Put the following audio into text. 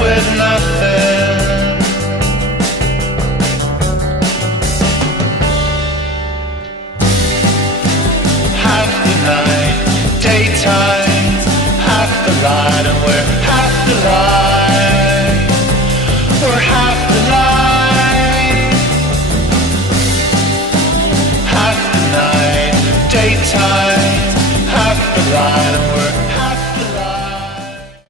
with nothing. Half the night, daytime, half the light, and we're half the light.